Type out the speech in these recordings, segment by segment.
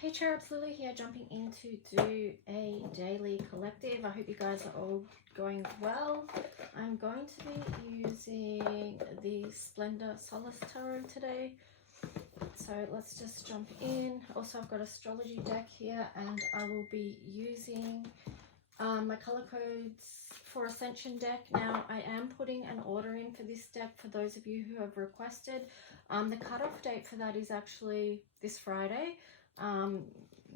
Hey Cherubs, Lulu here, jumping in to do a daily collective. I hope you guys are all going well. I'm going to be using the Splendor Solace Tarot today. So let's just jump in. Also, I've got astrology deck here, and I will be using my color codes for Ascension deck. Now, I am putting an order in for this deck for those of you who have requested. The cutoff date for that is actually this Friday.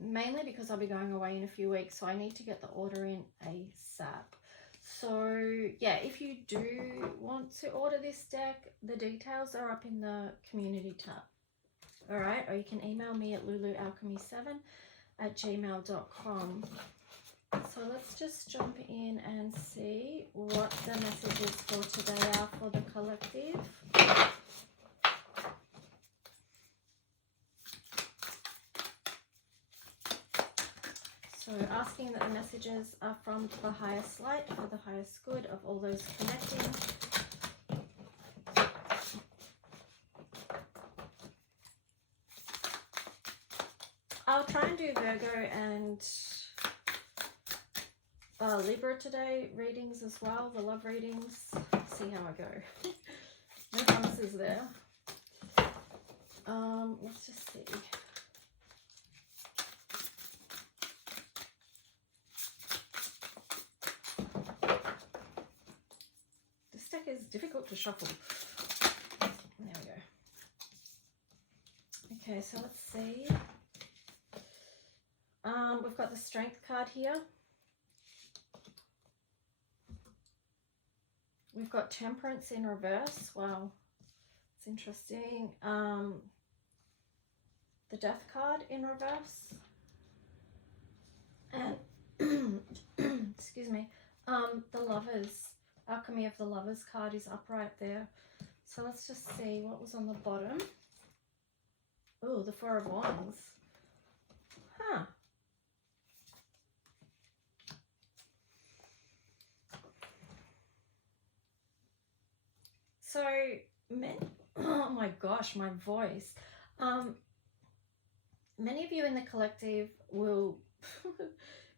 Mainly because I'll be going away in a few weeks, so I need to get the order in ASAP. So yeah, if you do want to order this deck, the details are up in the community tab. All right, or you can email me at lulualchemy7@gmail.com. So let's just jump in and see what the messages for today are for the collective. So asking that the messages are from the highest light for the highest good of all those connecting. I'll try and do Virgo and Libra today readings as well, the love readings. See how I go. No promises there. Let's just see. This deck is difficult to shuffle. There we go. Okay, so let's see. We've got the Strength card here. We've got Temperance in reverse. Wow, it's interesting. The Death card in reverse. And, excuse me, the Lovers, Alchemy of the Lovers card is upright there. So let's just see what was on the bottom. Oh, the Four of Wands. Huh. So, oh my gosh, my voice. Many of you in the collective will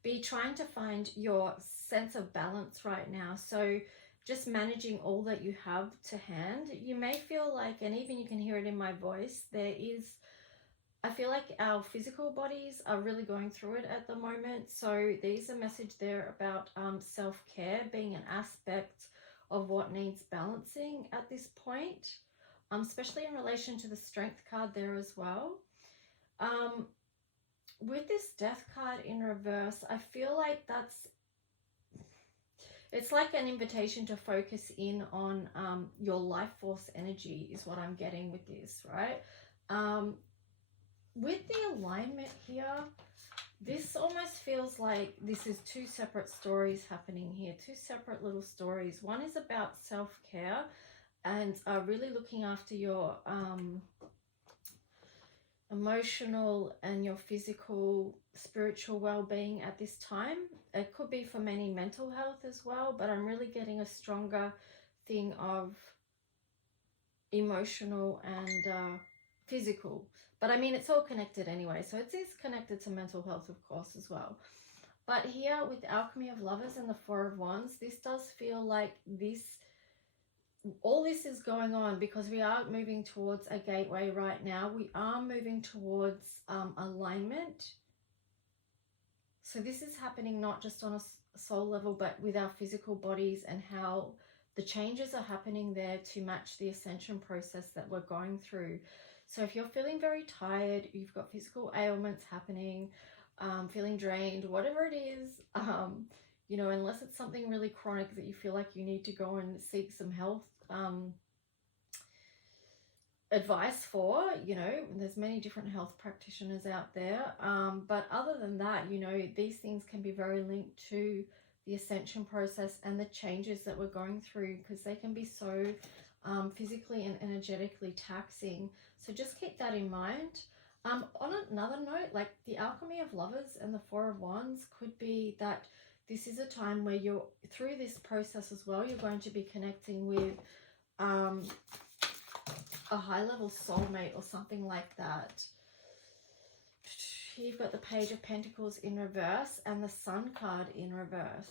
be trying to find your sense of balance right now. So just managing all that you have to hand. You may feel like, and even you can hear it in my voice, I feel like our physical bodies are really going through it at the moment. So there's a message there about self-care being an aspect of what needs balancing at this point, especially in relation to the Strength card there as well. With this Death card in reverse, I feel like it's like an invitation to focus in on your life force energy is what I'm getting with this, right? With the alignment here, this almost feels like this is two separate stories happening here, two separate little stories. One is about self-care and really looking after your emotional and your physical, spiritual well-being at this time. It could be for many mental health as well, but I'm really getting a stronger thing of emotional and physical. But I mean, it's all connected anyway, so it is connected to mental health, of course, as well. But here with the Alchemy of Lovers and the Four of Wands, this does feel like all this is going on because we are moving towards a gateway right now. We are moving towards alignment. So this is happening not just on a soul level, but with our physical bodies and how the changes are happening there to match the ascension process that we're going through. So if you're feeling very tired, you've got physical ailments happening, feeling drained, whatever it is, you know, unless it's something really chronic that you feel like you need to go and seek some health advice for, you know, there's many different health practitioners out there. But other than that, you know, these things can be very linked to the ascension process and the changes that we're going through because they can be so physically and energetically taxing. So just keep that in mind. On another note, like the Alchemy of Lovers and the Four of Wands could be that this is a time where you're, through this process as well, you're going to be connecting with a high-level soulmate or something like that. Here you've got the Page of Pentacles in reverse and the Sun card in reverse.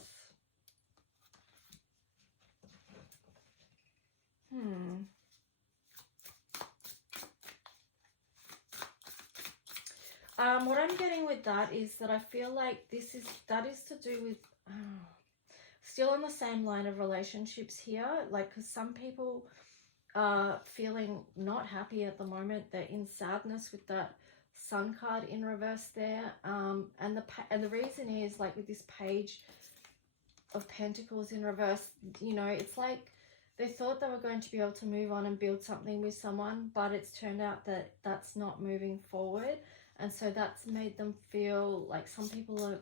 What I'm getting with that is that I feel like that is to do with still on the same line of relationships here, like, because some people are feeling not happy at the moment. They're in sadness with that Sun card in reverse there, and the reason is, like, with this Page of Pentacles in reverse, you know, it's like they thought they were going to be able to move on and build something with someone, but it's turned out that that's not moving forward. And so that's made them feel like some people are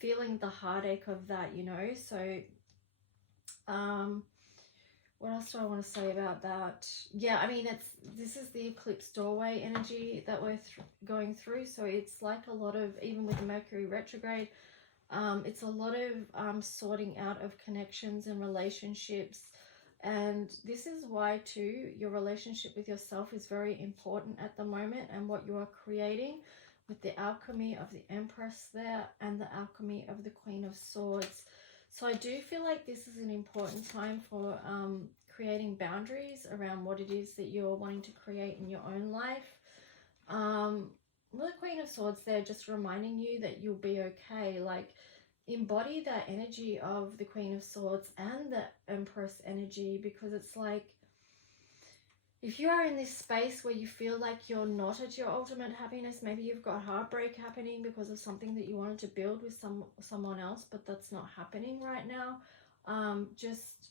feeling the heartache of that, you know. So what else do I want to say about that? Yeah, I mean, this is the eclipse doorway energy that we're going through. So it's like a lot of, even with the Mercury retrograde, it's a lot of sorting out of connections and relationships. And this is why too your relationship with yourself is very important at the moment, and what you are creating with the alchemy of the Empress there and the alchemy of the Queen of Swords. So I do feel like this is an important time for creating boundaries around what it is that you're wanting to create in your own life. The Queen of Swords there just reminding you that you'll be okay. Like, embody that energy of the Queen of Swords and the Empress energy, because it's like, if you are in this space where you feel like you're not at your ultimate happiness, maybe you've got heartbreak happening because of something that you wanted to build with someone else, but that's not happening right now, just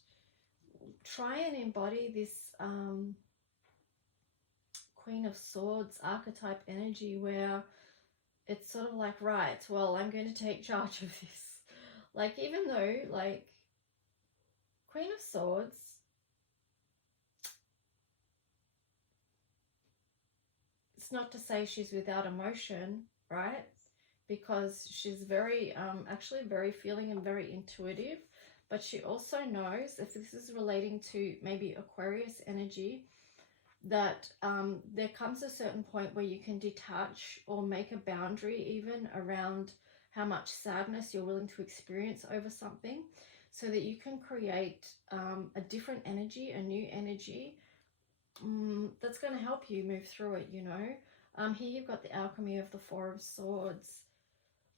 try and embody this Queen of Swords archetype energy, where it's sort of like, right, well, I'm going to take charge of this. Like, even though, like, Queen of Swords, it's not to say she's without emotion, right? Because she's very, actually very feeling and very intuitive. But she also knows, if this is relating to maybe Aquarius energy, that there comes a certain point where you can detach or make a boundary even around how much sadness you're willing to experience over something, so that you can create a different energy, a new energy that's going to help you move through it, you know. Here you've got the alchemy of the Four of Swords.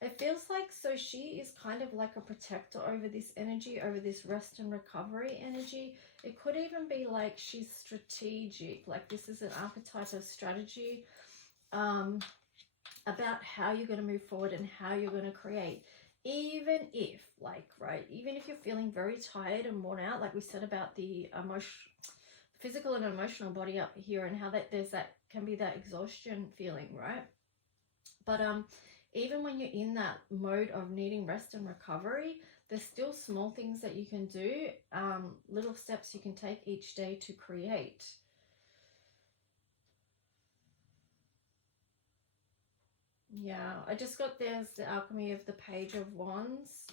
It feels like, so she is kind of like a protector over this energy, over this rest and recovery energy. It could even be like she's strategic, like this is an archetype of strategy about how you're going to move forward and how you're going to create. Even if, like, right, even if you're feeling very tired and worn out, like we said about the physical and emotional body up here, and how that can be that exhaustion feeling, right? But even when you're in that mode of needing rest and recovery, there's still small things that you can do, little steps you can take each day to create. Yeah, I just got, there's the alchemy of the Page of Wands.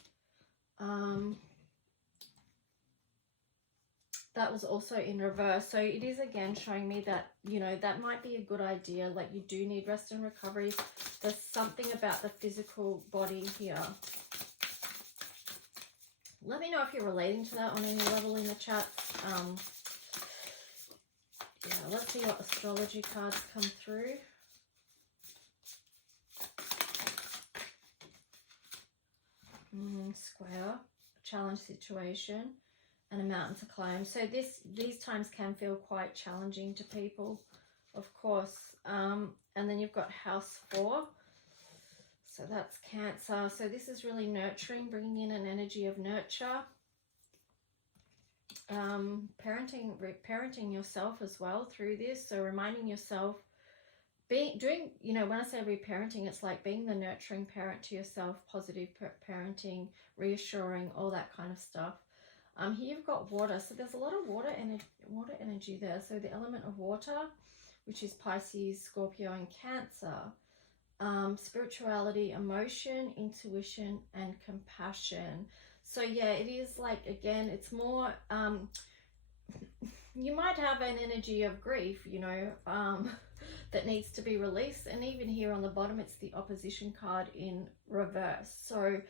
That was also in reverse. So it is again showing me that, you know, that might be a good idea. Like, you do need rest and recovery. There's something about the physical body here. Let me know if you're relating to that on any level in the chat. Yeah, let's see what astrology cards come through. Square, challenge situation, and a mountain to climb. So these times can feel quite challenging to people, of course. And then you've got House 4. So that's Cancer. So this is really nurturing, bringing in an energy of nurture. Parenting yourself as well through this. So reminding yourself, doing, you know, when I say reparenting, it's like being the nurturing parent to yourself, positive parenting, reassuring, all that kind of stuff. Here you've got water. So there's a lot of water energy there. So the element of water, which is Pisces, Scorpio, and Cancer. Spirituality, emotion, intuition, and compassion. So yeah, it is like, again, it's more, you might have an energy of grief, you know, that needs to be released. And even here on the bottom, it's the opposition card in reverse. So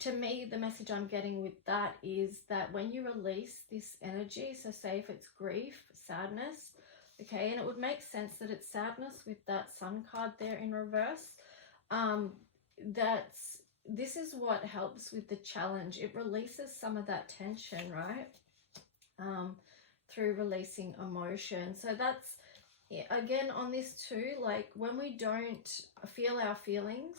to me, the message I'm getting with that is that when you release this energy, so say if it's grief, sadness, okay, and it would make sense that it's sadness with that Sun card there in reverse, this is what helps with the challenge. It releases some of that tension, right? Through releasing emotion. So that's, again, on this too, like when we don't feel our feelings,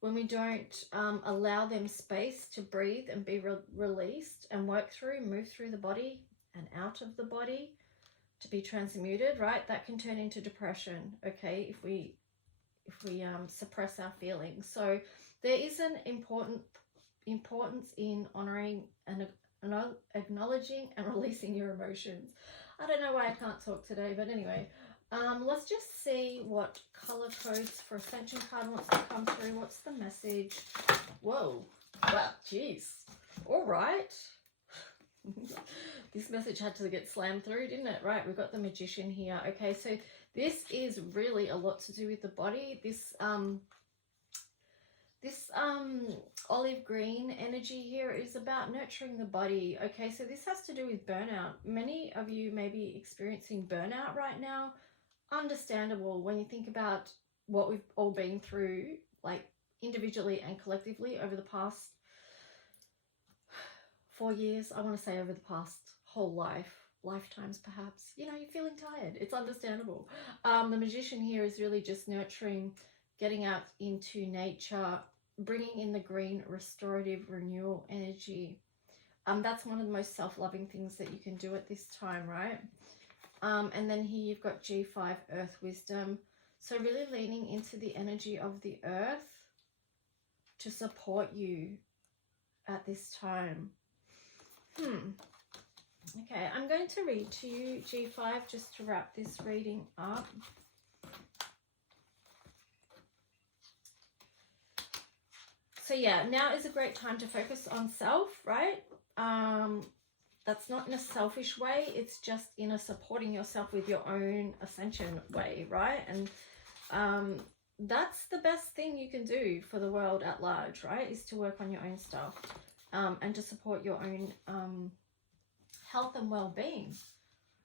when we don't allow them space to breathe and be released and work through, move through the body and out of the body to be transmuted, right? That can turn into depression, okay, if we suppress our feelings. So there is an importance in honoring and acknowledging and releasing your emotions. I don't know why I can't talk today, but anyway, let's just see what color codes for Ascension card wants to come through. What's the message? Whoa, wow, jeez. All right. This message had to get slammed through, didn't it? Right, we've got the Magician here. Okay, so this is really a lot to do with the body. This olive green energy here is about nurturing the body. Okay, so this has to do with burnout. Many of you may be experiencing burnout right now. Understandable when you think about what we've all been through, like individually and collectively over the past 4 years. I want to say over the past whole lifetimes perhaps. You know, you're feeling tired. It's understandable. The Magician here is really just nurturing, getting out into nature, bringing in the green restorative renewal energy. That's one of the most self-loving things that you can do at this time, right? And then here you've got G5, Earth Wisdom. So really leaning into the energy of the earth to support you at this time. Okay, I'm going to read to you G5 just to wrap this reading up. So yeah, now is a great time to focus on self, right? That's not in a selfish way. It's just in a supporting yourself with your own ascension way, right? And that's the best thing you can do for the world at large, right? Is to work on your own stuff and to support your own health and well-being.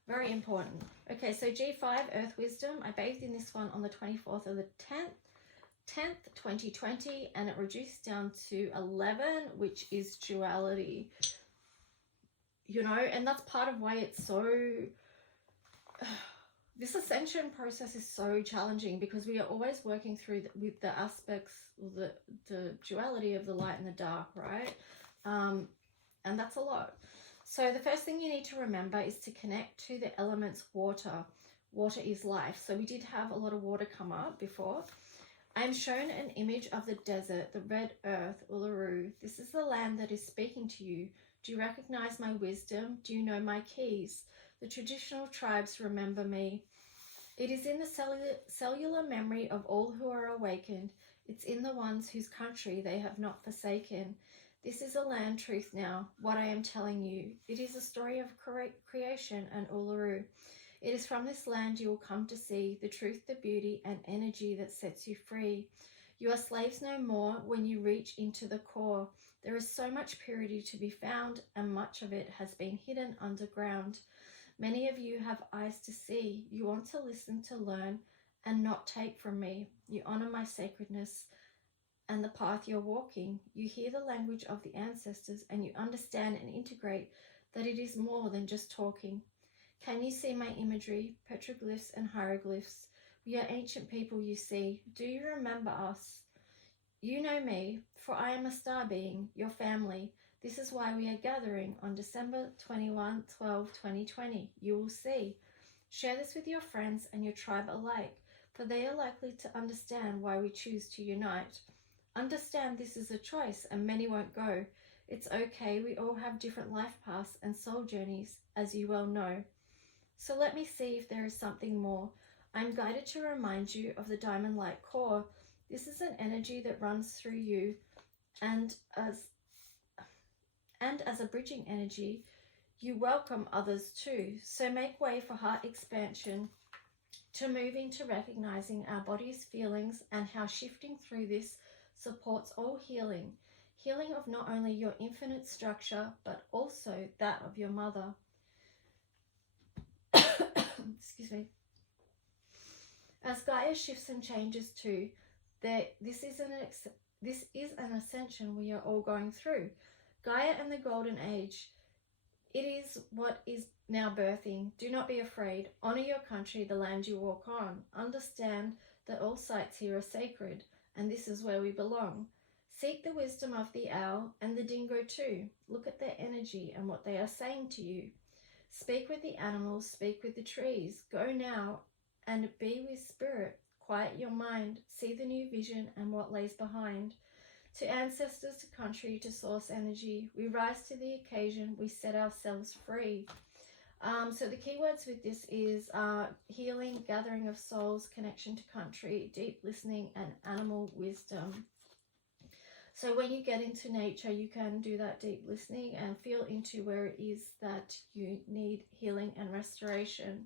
Very important. Okay, so G5, Earth Wisdom. I bathed in this one on the 24th of the 10th, 2020, and it reduced down to 11, which is duality. You know, and that's part of why it's so... this ascension process is so challenging because we are always working through with the aspects, the duality of the light and the dark, right? And that's a lot. So the first thing you need to remember is to connect to the elements water. Water is life. So we did have a lot of water come up before. I am shown an image of the desert, the red earth, Uluru. This is the land that is speaking to you. Do you recognize my wisdom? Do you know my keys? The traditional tribes remember me. It is in the cellular memory of all who are awakened. It's in the ones whose country they have not forsaken. This is a land truth now, what I am telling you. It is a story of creation and Uluru. It is from this land you will come to see the truth, the beauty, and energy that sets you free. You are slaves no more when you reach into the core. There is so much purity to be found, and much of it has been hidden underground. Many of you have eyes to see. You want to listen, to learn, and not take from me. You honor my sacredness and the path you're walking. You hear the language of the ancestors, and you understand and integrate that it is more than just talking. Can you see my imagery, petroglyphs and hieroglyphs? We are ancient people, you see. Do you remember us? You know me, for I am a star being, your family. This is why we are gathering on December 21, 12, 2020. You will see. Share this with your friends and your tribe alike, for they are likely to understand why we choose to unite. Understand this is a choice and many won't go. It's okay, we all have different life paths and soul journeys, as you well know. So let me see if there is something more. I'm guided to remind you of the diamond light core. This is an energy that runs through you, and as a bridging energy, you welcome others too. So make way for heart expansion to move into recognizing our body's feelings and how shifting through this supports all healing. Healing of not only your infinite structure, but also that of your mother. Excuse me. As Gaia shifts and changes too, this is an ascension we are all going through. Gaia and the Golden Age, it is what is now birthing. Do not be afraid. Honor your country, the land you walk on. Understand that all sites here are sacred, and this is where we belong. Seek the wisdom of the owl and the dingo too. Look at their energy and what they are saying to you. Speak with the animals, speak with the trees. Go now and be with spirit. Quiet your mind. See the new vision and what lays behind. To ancestors, to country, to source energy, we rise to the occasion, we set ourselves free. So the keywords with this is healing, gathering of souls, connection to country, deep listening, and animal wisdom. So when you get into nature, you can do that deep listening and feel into where it is that you need healing and restoration.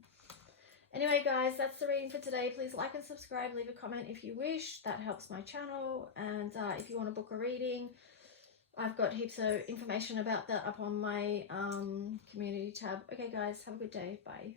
Anyway, guys, that's the reading for today. Please like and subscribe. Leave a comment if you wish. That helps my channel. And if you want to book a reading, I've got heaps of information about that up on my community tab. Okay, guys, have a good day. Bye.